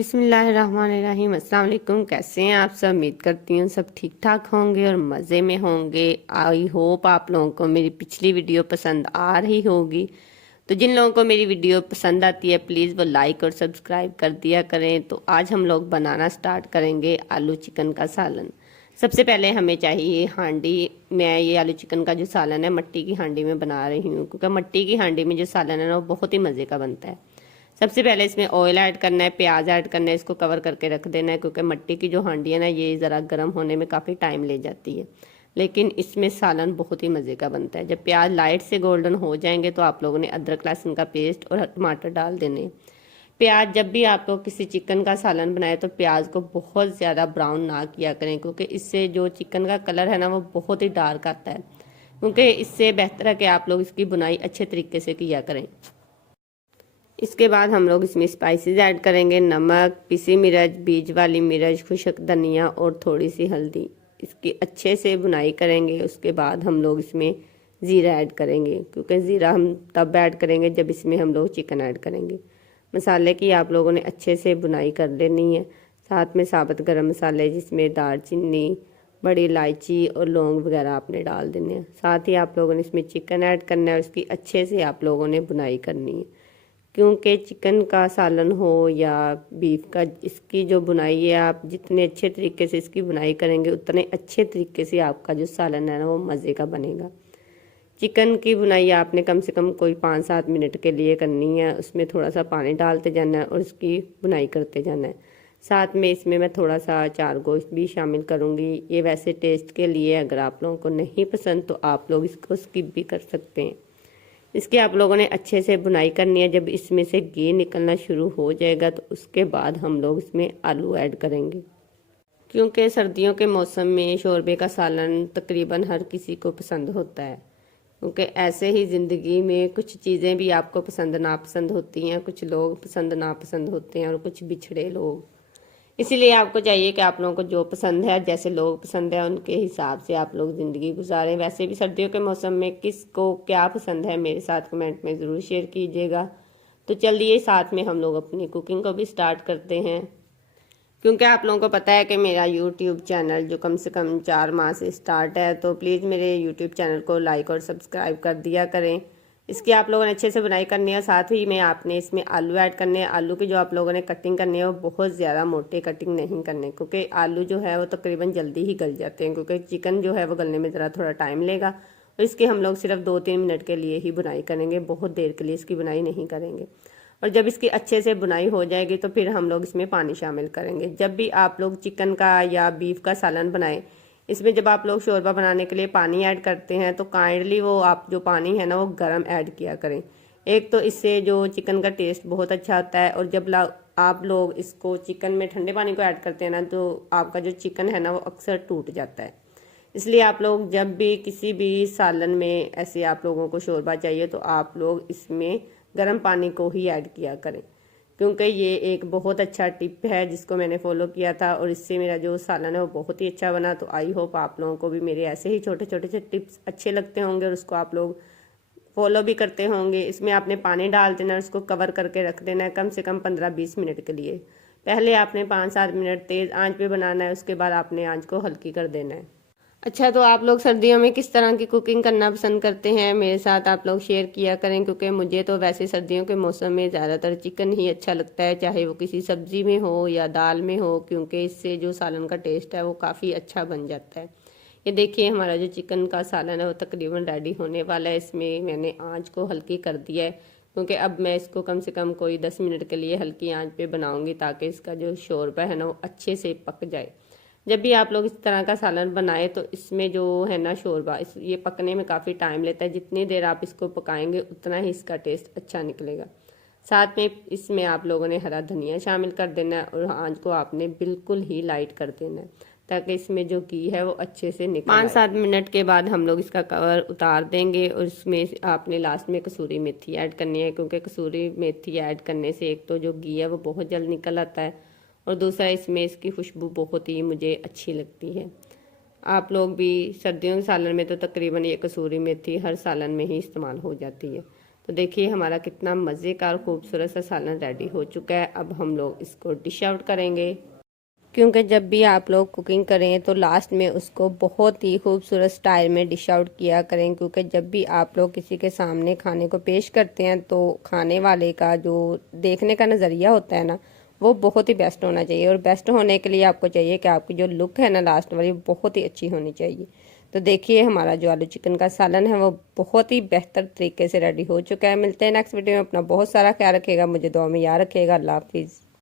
बिस्मिल्लाहिर्रहमानिर्रहीम। अस्सलाम वालेकुम। कैसे हैं आप सब? उम्मीद करती हूँ सब ठीक ठाक होंगे और मज़े में होंगे। आई होप आप लोगों को मेरी पिछली वीडियो पसंद आ रही होगी। तो जिन लोगों को मेरी वीडियो पसंद आती है प्लीज़ वो लाइक और सब्सक्राइब कर दिया करें। तो आज हम लोग बनाना स्टार्ट करेंगे आलू चिकन का सालन। सबसे पहले हमें चाहिए हांडी। मैं ये आलू चिकन का जो सालन है मट्टी की हांडी में बना रही हूँ, क्योंकि मट्टी की हांडी में जो सालन है ना वो बहुत ही मज़े का बनता है। सबसे पहले इसमें ऑयल ऐड करना है, प्याज ऐड करना है, इसको कवर करके रख देना है, क्योंकि मिट्टी की जो हांडी है ना ये ज़रा गर्म होने में काफ़ी टाइम ले जाती है, लेकिन इसमें सालन बहुत ही मज़े का बनता है। जब प्याज लाइट से गोल्डन हो जाएंगे तो आप लोगों ने अदरक लहसुन का पेस्ट और टमाटर डाल देने। प्याज जब भी आप लोग किसी चिकन का सालन बनाए तो प्याज को बहुत ज़्यादा ब्राउन ना किया करें, क्योंकि इससे जो चिकन का कलर है ना वो बहुत ही डार्क आता है। क्योंकि इससे बेहतर है कि आप लोग इसकी बुनाई अच्छे तरीके से किया करें। इसके बाद हम लोग इसमें स्पाइसेस ऐड करेंगे, नमक, पिसी मिर्च, बीज वाली मिर्च, खुश्क धनिया और थोड़ी सी हल्दी। इसकी अच्छे से बुनाई करेंगे। उसके बाद हम लोग इसमें ज़ीरा ऐड करेंगे, क्योंकि ज़ीरा हम तब ऐड करेंगे जब इसमें हम लोग चिकन ऐड करेंगे। मसाले की आप लोगों ने अच्छे से बुनाई कर लेनी है। साथ में साबुत गरम मसाले जिसमें दालचीनी, बड़ी इलायची और लौंग वगैरह आपने डाल देने हैं। साथ ही आप लोगों ने इसमें चिकन ऐड करना है और इसकी अच्छे से आप लोगों ने बुनाई करनी है, क्योंकि चिकन का सालन हो या बीफ का, इसकी जो बुनाई है आप जितने अच्छे तरीके से इसकी बुनाई करेंगे उतने अच्छे तरीके से आपका जो सालन है ना वो मज़े का बनेगा। चिकन की बुनाई आपने कम से कम कोई 5-7 मिनट के लिए करनी है। उसमें थोड़ा सा पानी डालते जाना है और इसकी बुनाई करते जाना है। साथ में इसमें मैं थोड़ा सा चार गोश्त भी शामिल करूँगी। ये वैसे टेस्ट के लिए, अगर आप लोगों को नहीं पसंद तो आप लोग इसको स्किप भी कर सकते हैं। इसके आप लोगों ने अच्छे से बुनाई करनी है। जब इसमें से घी निकलना शुरू हो जाएगा तो उसके बाद हम लोग इसमें आलू ऐड करेंगे, क्योंकि सर्दियों के मौसम में शोरबे का सालन तकरीबन हर किसी को पसंद होता है। क्योंकि ऐसे ही ज़िंदगी में कुछ चीज़ें भी आपको पसंद नापसंद होती हैं, कुछ लोग पसंद नापसंद होते हैं और कुछ बिछड़े लोग। इसीलिए आपको चाहिए कि आप लोगों को जो पसंद है, जैसे लोग पसंद है उनके हिसाब से आप लोग ज़िंदगी गुजारें। वैसे भी सर्दियों के मौसम में किसको क्या पसंद है मेरे साथ कमेंट में ज़रूर शेयर कीजिएगा। तो चलिए साथ में हम लोग अपनी कुकिंग को भी स्टार्ट करते हैं। क्योंकि आप लोगों को पता है कि मेरा यूट्यूब चैनल जो कम से कम 4 माह से स्टार्ट है, तो प्लीज़ मेरे यूट्यूब चैनल को लाइक और सब्सक्राइब कर दिया करें। इसकी आप लोगों ने अच्छे से बुनाई करनी है। साथ ही में आपने इसमें आलू ऐड करने हैं। आलू की जो आप लोगों ने कटिंग करनी है वो बहुत ज़्यादा मोटे कटिंग नहीं करने, क्योंकि आलू जो है वो तकरीबन जल्दी ही गल जाते हैं, क्योंकि चिकन जो है वो गलने में ज़रा थोड़ा टाइम लेगा। और इसकी हम लोग सिर्फ 2-3 मिनट के लिए ही बुनाई करेंगे, बहुत देर के लिए इसकी बुनाई नहीं करेंगे। और जब इसकी अच्छे से बुनाई हो जाएगी तो फिर हम लोग इसमें पानी शामिल करेंगे। जब भी आप लोग चिकन का या बीफ का सालन बनाएं, इसमें जब आप लोग शोरबा बनाने के लिए पानी ऐड करते हैं तो काइंडली वो आप जो पानी है ना वो गर्म ऐड किया करें। एक तो इससे जो चिकन का टेस्ट बहुत अच्छा आता है, और जब आप लोग इसको चिकन में ठंडे पानी को ऐड करते हैं ना तो आपका जो चिकन है ना वो अक्सर टूट जाता है। इसलिए आप लोग जब भी किसी भी सालन में ऐसे आप लोगों को शोरबा चाहिए तो आप लोग इसमें गर्म पानी को ही ऐड किया करें, क्योंकि ये एक बहुत अच्छा टिप है जिसको मैंने फॉलो किया था और इससे मेरा जो सालन है वो बहुत ही अच्छा बना। तो आई होप आप लोगों को भी मेरे ऐसे ही छोटे छोटे से टिप्स अच्छे लगते होंगे और उसको आप लोग फॉलो भी करते होंगे। इसमें आपने पानी डाल देना और उसको कवर करके रख देना है कम से कम 15-20 मिनट के लिए। पहले आपने 5-7 मिनट तेज़ आंच पे बनाना है, उसके बाद आपने आंच को हल्की कर देना है। अच्छा, तो आप लोग सर्दियों में किस तरह की कुकिंग करना पसंद करते हैं मेरे साथ आप लोग शेयर किया करें, क्योंकि मुझे तो वैसे सर्दियों के मौसम में ज़्यादातर चिकन ही अच्छा लगता है, चाहे वो किसी सब्ज़ी में हो या दाल में हो, क्योंकि इससे जो सालन का टेस्ट है वो काफ़ी अच्छा बन जाता है। ये देखिए हमारा जो चिकन का सालन है वो तकरीबन रेडी होने वाला है। इसमें मैंने आँच को हल्की कर दिया है, क्योंकि अब मैं इसको कम से कम कोई 10 मिनट के लिए हल्की आँच पे बनाऊँगी, ताकि इसका जो शोरबा है ना वो अच्छे से पक जाए। जब भी आप लोग इस तरह का सालन बनाए तो इसमें जो है ना शोरबा, ये पकने में काफ़ी टाइम लेता है। जितनी देर आप इसको पकाएंगे उतना ही इसका टेस्ट अच्छा निकलेगा। साथ में इसमें आप लोगों ने हरा धनिया शामिल कर देना है और आंच को आपने बिल्कुल ही लाइट कर देना है, ताकि इसमें जो घी है वो अच्छे से निकल 5-7 मिनट के बाद हम लोग इसका कवर उतार देंगे और इसमें आपने लास्ट में कसूरी मेथी ऐड करनी है, क्योंकि कसूरी मेथी ऐड करने से एक तो जो घी है वो बहुत जल्द निकल आता है और दूसरा इसमें इसकी खुशबू बहुत ही मुझे अच्छी लगती है। आप लोग भी सर्दियों के सालन में तो तकरीबन ये कसूरी मेथी हर सालन में ही इस्तेमाल हो जाती है। तो देखिए हमारा कितना मज़ेदार खूबसूरत सा सालन रेडी हो चुका है। अब हम लोग इसको डिश आउट करेंगे, क्योंकि जब भी आप लोग कुकिंग करें तो लास्ट में उसको बहुत ही खूबसूरत स्टाइल में डिश आउट किया करें, क्योंकि जब भी आप लोग किसी के सामने खाने को पेश करते हैं तो खाने वाले का जो देखने का नज़रिया होता है ना, वो बहुत ही बेस्ट होना चाहिए। और बेस्ट होने के लिए आपको चाहिए कि आपकी जो लुक है ना लास्ट वाली, बहुत ही अच्छी होनी चाहिए। तो देखिए हमारा जो आलू चिकन का सालन है वो बहुत ही बेहतर तरीके से रेडी हो चुका है। मिलते हैं नेक्स्ट वीडियो में। अपना बहुत सारा ख्याल रखिएगा, मुझे दुआ में याद रखिएगा। अल्लाह हाफिज़।